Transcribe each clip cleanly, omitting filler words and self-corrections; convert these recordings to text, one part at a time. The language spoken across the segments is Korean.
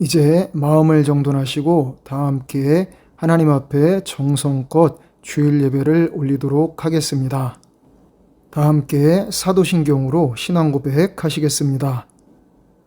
이제 마음을 정돈하시고 다 함께 하나님 앞에 정성껏 주일 예배를 올리도록 하겠습니다. 다 함께 사도신경으로 신앙 고백하시겠습니다.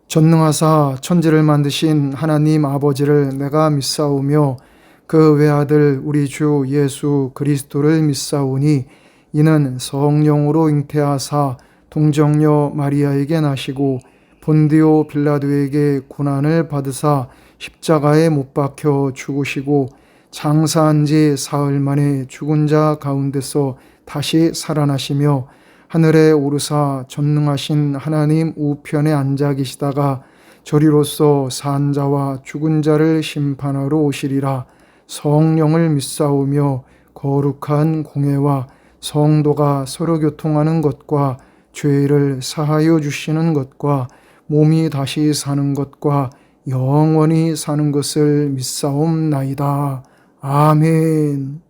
전능하사 천지를 만드신 하나님 아버지를 내가 믿사오며 그 외아들 우리 주 예수 그리스도를 믿사오니 이는 성령으로 잉태하사 동정녀 마리아에게 나시고 본디오 빌라도에게 고난을 받으사 십자가에 못 박혀 죽으시고 장사한 지 사흘 만에 죽은 자 가운데서 다시 살아나시며 하늘에 오르사 전능하신 하나님 우편에 앉아 계시다가 저리로서 산 자와 죽은 자를 심판하러 오시리라. 성령을 믿사오며 거룩한 공회와 성도가 서로 교통하는 것과 죄를 사하여 주시는 것과 몸이 다시 사는 것과 영원히 사는 것을 믿사옵나이다. 아멘.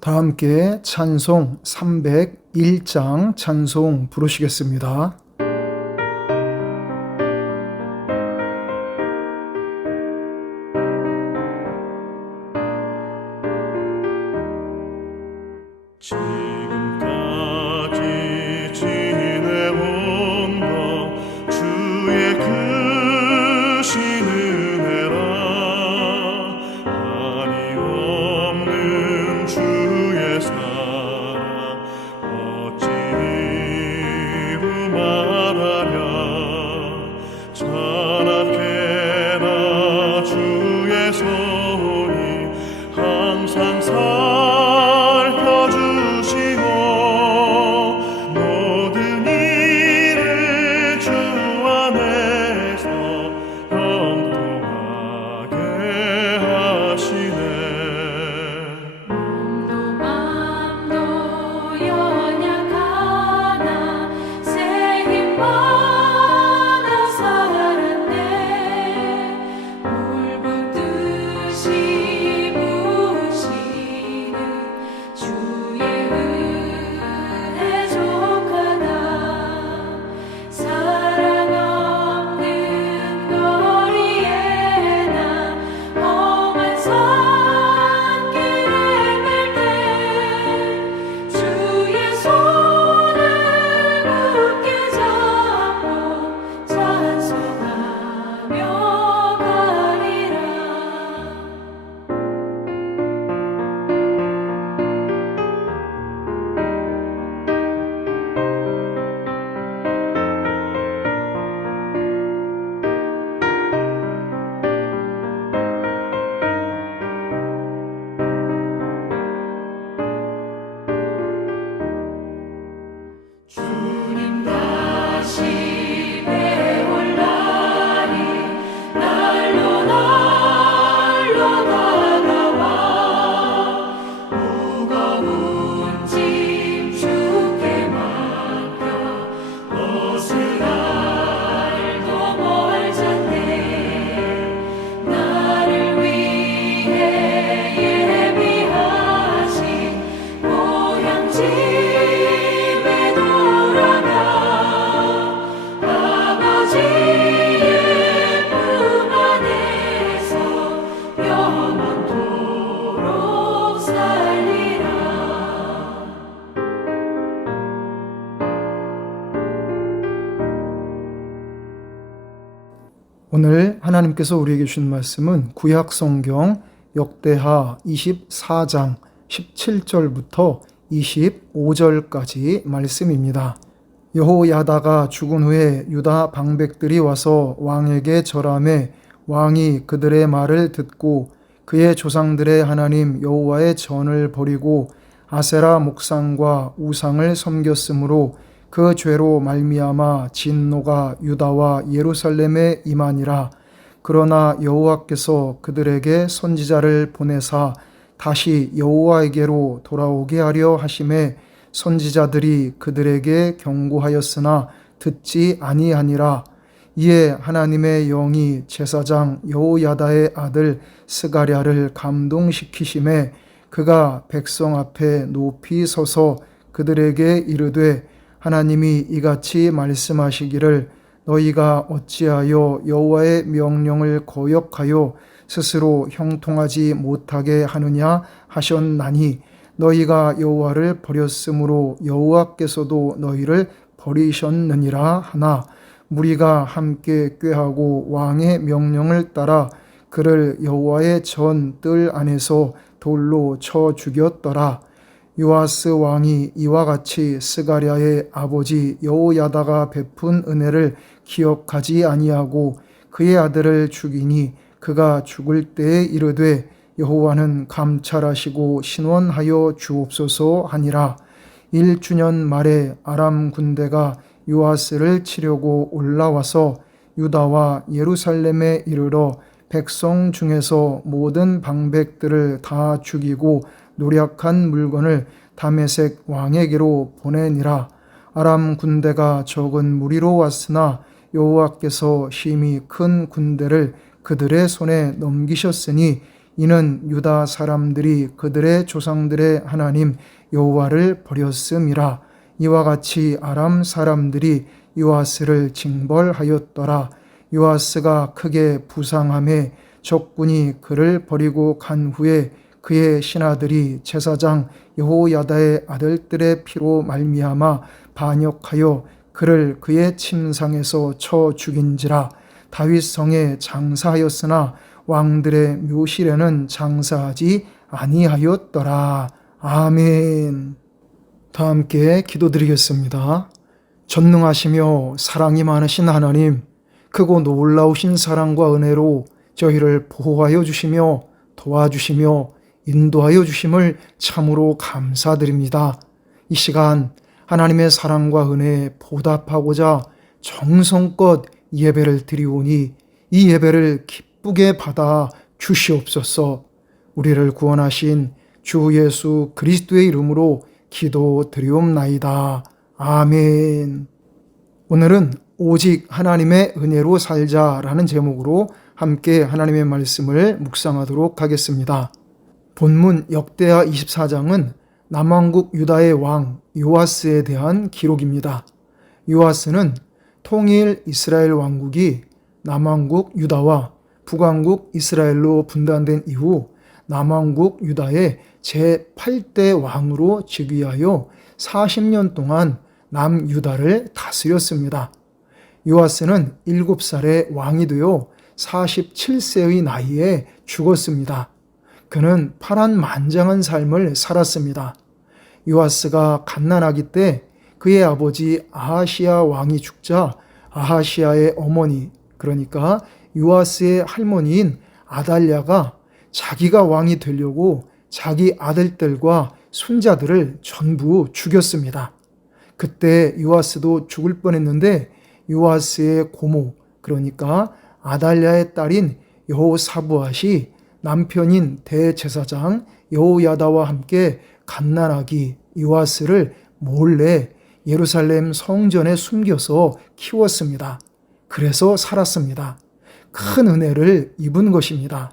다 함께 찬송 301장 찬송 부르시겠습니다. 지금까지 지내온 것 주의 크신 은혜라. 한이 없는 주의 사랑 어찌 이루 말하랴. 찬악해라 주의 손이 항상 오늘 하나님께서 우리에게 주신 말씀은 구약성경 역대하 24장 17절부터 25절까지 말씀입니다. 여호야다가 죽은 후에 유다 방백들이 와서 왕에게 절하매 왕이 그들의 말을 듣고 그의 조상들의 하나님 여호와의 전을 버리고 아세라 목상과 우상을 섬겼으므로 그 죄로 말미암아 진노가 유다와 예루살렘에 임하니라. 그러나 여호와께서 그들에게 선지자를 보내사 다시 여호와에게로 돌아오게 하려 하심에 선지자들이 그들에게 경고하였으나 듣지 아니하니라. 이에 하나님의 영이 제사장 여호야다의 아들 스가랴를 감동시키심에 그가 백성 앞에 높이 서서 그들에게 이르되 하나님이 이같이 말씀하시기를 너희가 어찌하여 여호와의 명령을 거역하여 스스로 형통하지 못하게 하느냐 하셨나니 너희가 여호와를 버렸으므로 여호와께서도 너희를 버리셨느니라 하나 무리가 함께 꾀하고 왕의 명령을 따라 그를 여호와의 전 뜰 안에서 돌로 쳐 죽였더라. 요아스 왕이 이와 같이 스가랴의 아버지 여호야다가 베푼 은혜를 기억하지 아니하고 그의 아들을 죽이니 그가 죽을 때에 이르되 여호와는 감찰하시고 신원하여 주옵소서 하니라. 1주년 말에 아람 군대가 요아스를 치려고 올라와서 유다와 예루살렘에 이르러 백성 중에서 모든 방백들을 다 죽이고 노략한 물건을 다메섹 왕에게로 보내니라. 아람 군대가 적은 무리로 왔으나 여호와께서 심히 큰 군대를 그들의 손에 넘기셨으니 이는 유다 사람들이 그들의 조상들의 하나님 여호와를 버렸음이라. 이와 같이 아람 사람들이 요아스를 징벌하였더라. 요아스가 크게 부상함에 적군이 그를 버리고 간 후에 그의 신하들이 제사장 여호야다의 아들들의 피로 말미암아 반역하여 그를 그의 침상에서 쳐 죽인지라. 다윗 성에 장사하였으나 왕들의 묘실에는 장사하지 아니하였더라. 아멘. 다 함께 기도드리겠습니다. 전능하시며 사랑이 많으신 하나님, 크고 놀라우신 사랑과 은혜로 저희를 보호하여 주시며 도와주시며 인도하여 주심을 참으로 감사드립니다. 이 시간 하나님의 사랑과 은혜에 보답하고자 정성껏 예배를 드리오니 이 예배를 기쁘게 받아 주시옵소서. 우리를 구원하신 주 예수 그리스도의 이름으로 기도드리옵나이다. 아멘. 오늘은 오직 하나님의 은혜로 살자라는 제목으로 함께 하나님의 말씀을 묵상하도록 하겠습니다. 본문 역대하 24장은 남왕국 유다의 왕 요아스에 대한 기록입니다. 요아스는 통일 이스라엘 왕국이 남왕국 유다와 북왕국 이스라엘로 분단된 이후 남왕국 유다의 제8대 왕으로 즉위하여 40년 동안 남유다를 다스렸습니다. 요아스는 7살에 왕이 되어 47세의 나이에 죽었습니다. 그는 파란만장한 삶을 살았습니다. 요아스가 갓난아기 때 그의 아버지 아하시야 왕이 죽자 아하시야의 어머니, 그러니까 요아스의 할머니인 아달랴가 자기가 왕이 되려고 자기 아들들과 손자들을 전부 죽였습니다. 그때 요아스도 죽을 뻔했는데 요아스의 고모, 그러니까 아달랴의 딸인 여호사부앗이 남편인 대제사장 여호야다와 함께 갓난아기 요아스를 몰래 예루살렘 성전에 숨겨서 키웠습니다. 그래서 살았습니다. 큰 은혜를 입은 것입니다.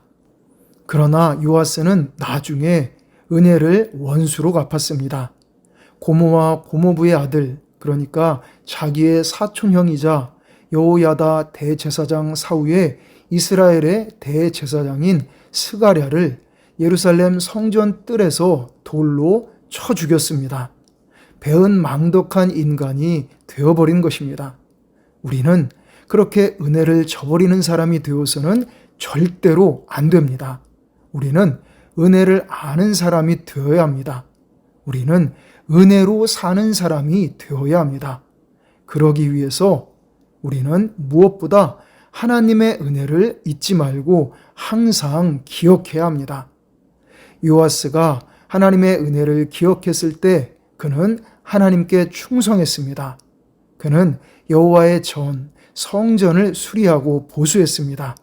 그러나 요아스는 나중에 은혜를 원수로 갚았습니다. 고모와 고모부의 아들, 그러니까 자기의 사촌형이자 여호야다 대제사장 사후에 이스라엘의 대제사장인 스가랴를 예루살렘 성전 뜰에서 돌로 쳐 죽였습니다. 배은망덕한 인간이 되어버린 것입니다. 우리는 그렇게 은혜를 저버리는 사람이 되어서는 절대로 안 됩니다. 우리는 은혜를 아는 사람이 되어야 합니다. 우리는 은혜로 사는 사람이 되어야 합니다. 그러기 위해서 우리는 무엇보다 하나님의 은혜를 잊지 말고 항상 기억해야 합니다. 요아스가 하나님의 은혜를 기억했을 때 그는 하나님께 충성했습니다. 그는 여호와의 전, 성전을 수리하고 보수했습니다.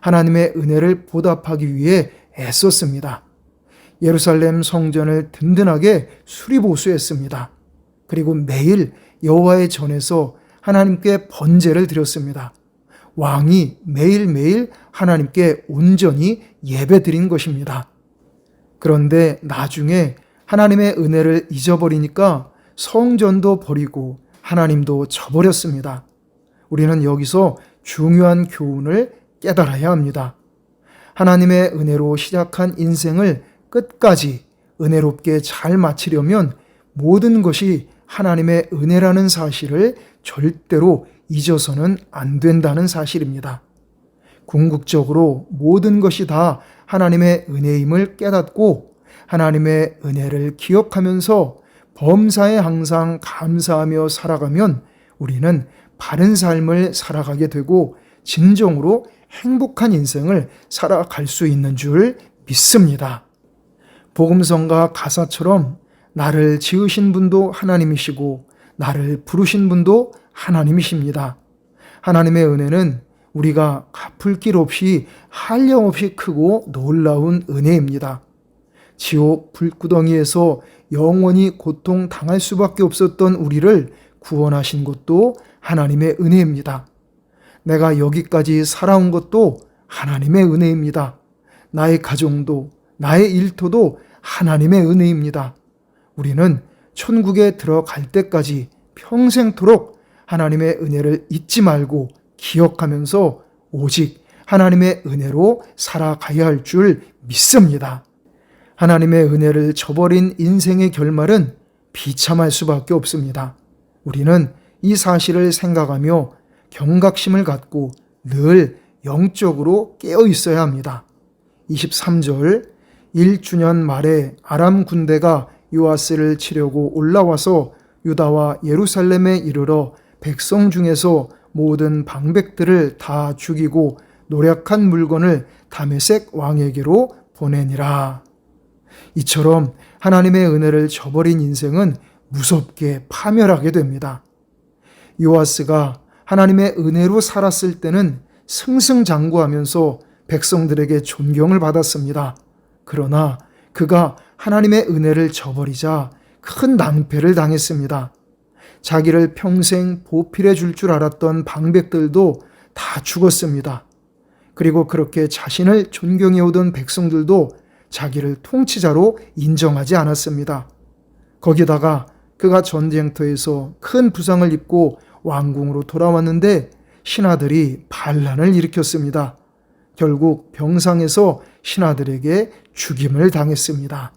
하나님의 은혜를 보답하기 위해 애썼습니다. 예루살렘 성전을 든든하게 수리보수했습니다. 그리고 매일 여호와의 전에서 하나님께 번제를 드렸습니다. 왕이 매일매일 하나님께 온전히 예배드린 것입니다. 그런데 나중에 하나님의 은혜를 잊어버리니까 성전도 버리고 하나님도 저버렸습니다. 우리는 여기서 중요한 교훈을 깨달아야 합니다. 하나님의 은혜로 시작한 인생을 끝까지 은혜롭게 잘 마치려면 모든 것이 하나님의 은혜라는 사실을 절대로 잊어서는 안 된다는 사실입니다. 궁극적으로 모든 것이 다 하나님의 은혜임을 깨닫고 하나님의 은혜를 기억하면서 범사에 항상 감사하며 살아가면 우리는 바른 삶을 살아가게 되고 진정으로 행복한 인생을 살아갈 수 있는 줄 믿습니다. 복음성가 가사처럼 나를 지으신 분도 하나님이시고 나를 부르신 분도 하나님이십니다. 하나님의 은혜는 우리가 갚을 길 없이 한량없이 크고 놀라운 은혜입니다. 지옥 불구덩이에서 영원히 고통당할 수밖에 없었던 우리를 구원하신 것도 하나님의 은혜입니다. 내가 여기까지 살아온 것도 하나님의 은혜입니다. 나의 가정도 나의 일터도 하나님의 은혜입니다. 우리는 천국에 들어갈 때까지 평생토록 하나님의 은혜를 잊지 말고 기억하면서 오직 하나님의 은혜로 살아가야 할 줄 믿습니다. 하나님의 은혜를 저버린 인생의 결말은 비참할 수밖에 없습니다. 우리는 이 사실을 생각하며 경각심을 갖고 늘 영적으로 깨어 있어야 합니다. 23절 1주년 말에 아람 군대가 요아스를 치려고 올라와서 유다와 예루살렘에 이르러 백성 중에서 모든 방백들을 다 죽이고 노략한 물건을 다메섹 왕에게로 보내니라. 이처럼 하나님의 은혜를 저버린 인생은 무섭게 파멸하게 됩니다. 요아스가 하나님의 은혜로 살았을 때는 승승장구하면서 백성들에게 존경을 받았습니다. 그러나 그가 하나님의 은혜를 저버리자 큰 낭패를 당했습니다. 자기를 평생 보필해 줄 줄 알았던 방백들도 다 죽었습니다. 그리고 그렇게 자신을 존경해 오던 백성들도 자기를 통치자로 인정하지 않았습니다. 거기다가 그가 전쟁터에서 큰 부상을 입고 왕궁으로 돌아왔는데 신하들이 반란을 일으켰습니다. 결국 병상에서 신하들에게 죽임을 당했습니다.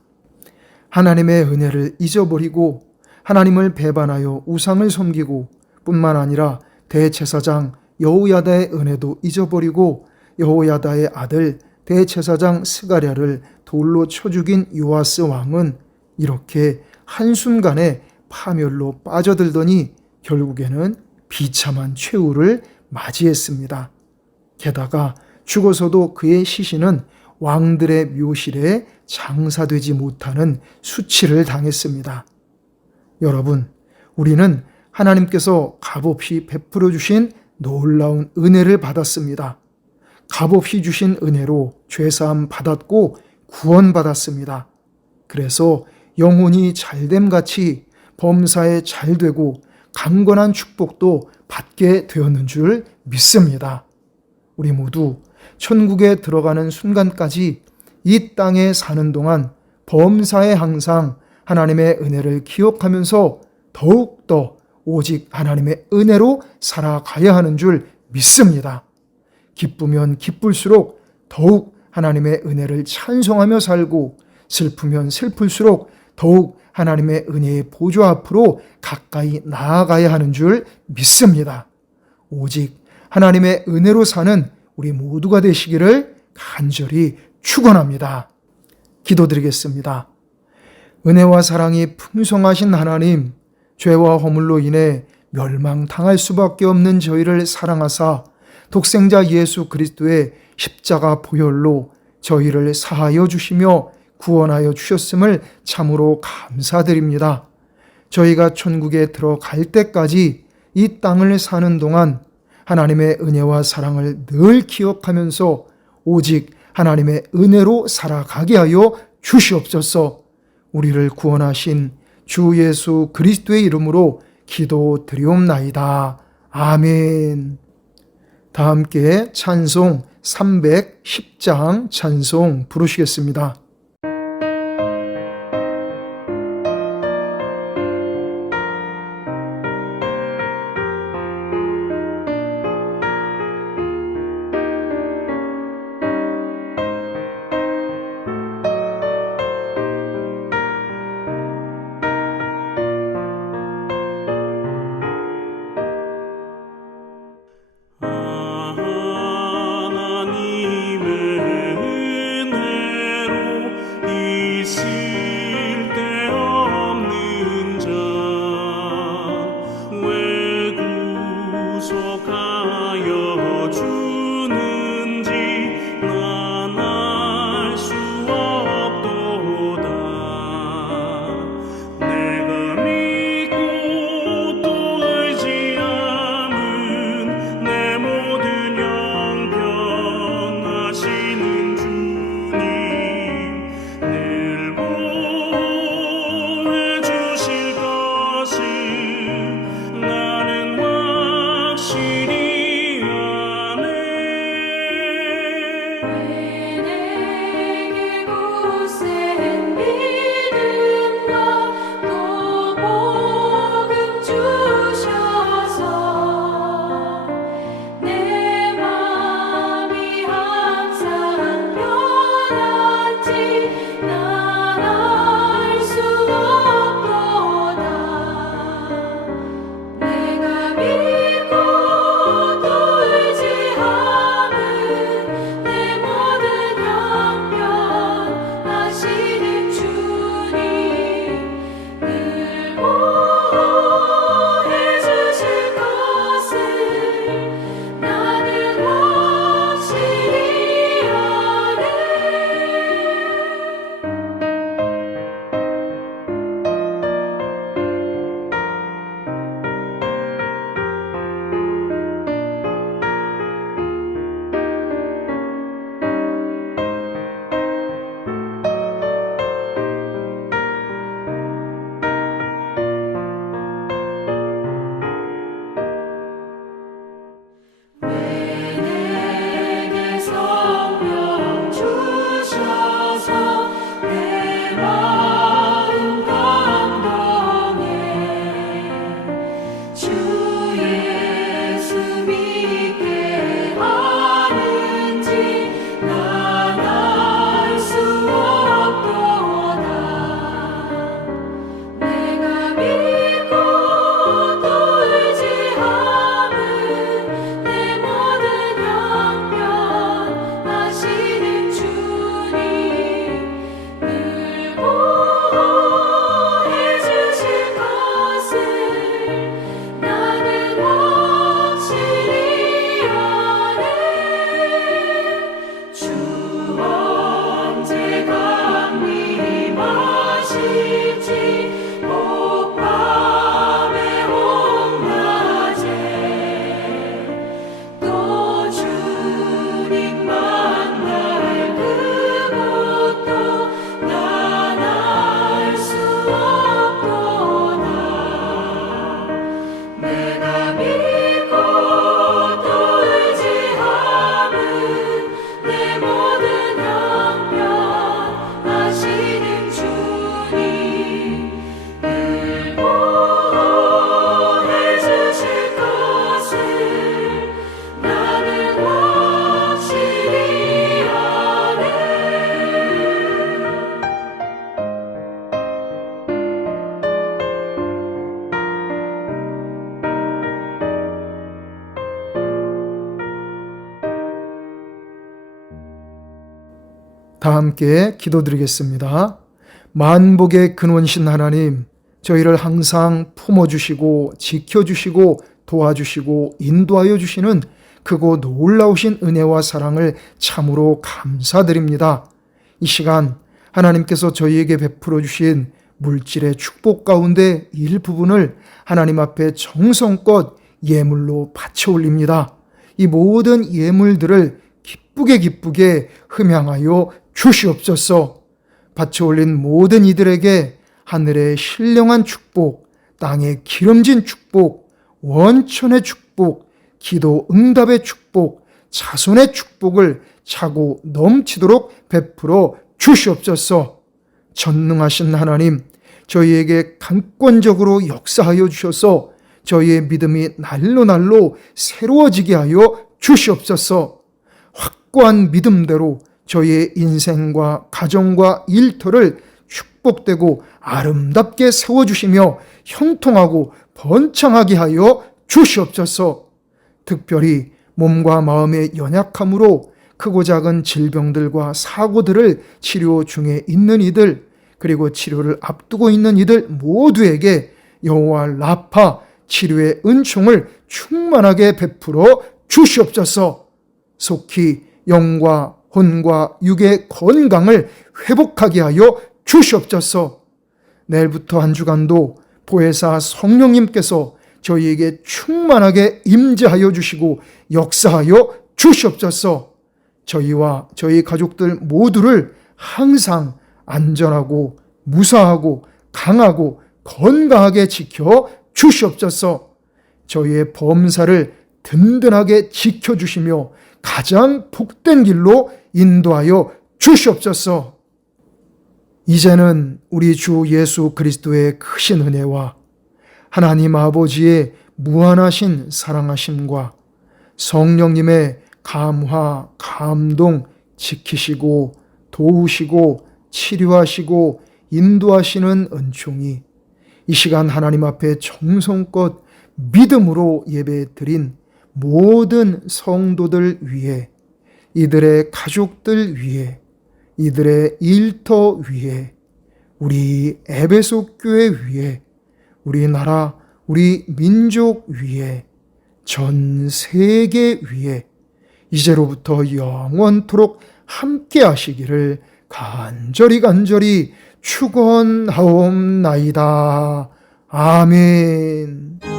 하나님의 은혜를 잊어버리고 하나님을 배반하여 우상을 섬기고 뿐만 아니라 대제사장 여호야다의 은혜도 잊어버리고 여호야다의 아들 대제사장 스가랴를 돌로 쳐 죽인 요아스 왕은 이렇게 한순간에 파멸로 빠져들더니 결국에는 비참한 최후를 맞이했습니다. 게다가 죽어서도 그의 시신은 왕들의 묘실에 장사되지 못하는 수치를 당했습니다. 여러분, 우리는 하나님께서 값없이 베풀어 주신 놀라운 은혜를 받았습니다. 값없이 주신 은혜로 죄사함 받았고 구원받았습니다. 그래서 영혼이 잘됨같이 범사에 잘되고 강건한 축복도 받게 되었는 줄 믿습니다. 우리 모두 천국에 들어가는 순간까지 이 땅에 사는 동안 범사에 항상 하나님의 은혜를 기억하면서 더욱더 오직 하나님의 은혜로 살아가야 하는 줄 믿습니다. 기쁘면 기쁠수록 더욱 하나님의 은혜를 찬송하며 살고 슬프면 슬플수록 더욱 하나님의 은혜의 보좌 앞으로 가까이 나아가야 하는 줄 믿습니다. 오직 하나님의 은혜로 사는 우리 모두가 되시기를 간절히 축원합니다. 기도드리겠습니다. 은혜와 사랑이 풍성하신 하나님, 죄와 허물로 인해 멸망당할 수밖에 없는 저희를 사랑하사 독생자 예수 그리스도의 십자가 보혈로 저희를 사하여 주시며 구원하여 주셨음을 참으로 감사드립니다. 저희가 천국에 들어갈 때까지 이 땅을 사는 동안 하나님의 은혜와 사랑을 늘 기억하면서 오직 하나님의 은혜로 살아가게 하여 주시옵소서. 우리를 구원하신 주 예수 그리스도의 이름으로 기도드리옵나이다. 아멘. 다 함께 찬송 310장 찬송 부르시겠습니다. 다 함께 기도드리겠습니다. 만복의 근원이신 하나님, 저희를 항상 품어주시고 지켜주시고 도와주시고 인도하여 주시는 크고 놀라우신 은혜와 사랑을 참으로 감사드립니다. 이 시간 하나님께서 저희에게 베풀어 주신 물질의 축복 가운데 일부분을 하나님 앞에 정성껏 예물로 바쳐 올립니다. 이 모든 예물들을 기쁘게 흠양하여 주시옵소서. 바쳐 올린 모든 이들에게 하늘의 신령한 축복, 땅의 기름진 축복, 원천의 축복, 기도 응답의 축복, 자손의 축복을 차고 넘치도록 베풀어 주시옵소서. 전능하신 하나님, 저희에게 강권적으로 역사하여 주셔서 저희의 믿음이 날로 새로워지게 하여 주시옵소서. 확고한 믿음대로 저희의 인생과 가정과 일터를 축복되고 아름답게 세워주시며 형통하고 번창하게 하여 주시옵소서. 특별히 몸과 마음의 연약함으로 크고 작은 질병들과 사고들을 치료 중에 있는 이들, 그리고 치료를 앞두고 있는 이들 모두에게 여호와 라파 치료의 은총을 충만하게 베풀어 주시옵소서. 속히 영과 혼과 육의 건강을 회복하게 하여 주시옵소서. 내일부터 한 주간도 보혜사 성령님께서 저희에게 충만하게 임재하여 주시고 역사하여 주시옵소서. 저희와 저희 가족들 모두를 항상 안전하고 무사하고 강하고 건강하게 지켜 주시옵소서. 저희의 범사를 든든하게 지켜주시며 가장 복된 길로 인도하여 주시옵소서. 이제는 우리 주 예수 그리스도의 크신 은혜와 하나님 아버지의 무한하신 사랑하심과 성령님의 감화, 감동, 지키시고 도우시고 치료하시고 인도하시는 은총이 이 시간 하나님 앞에 정성껏 믿음으로 예배드린 모든 성도들 위에, 이들의 가족들 위에, 이들의 일터 위에, 우리 에베소 교회 위에, 우리나라, 우리 민족 위에, 전 세계 위에 이제로부터 영원토록 함께 하시기를 간절히 축원하옵나이다. 아멘.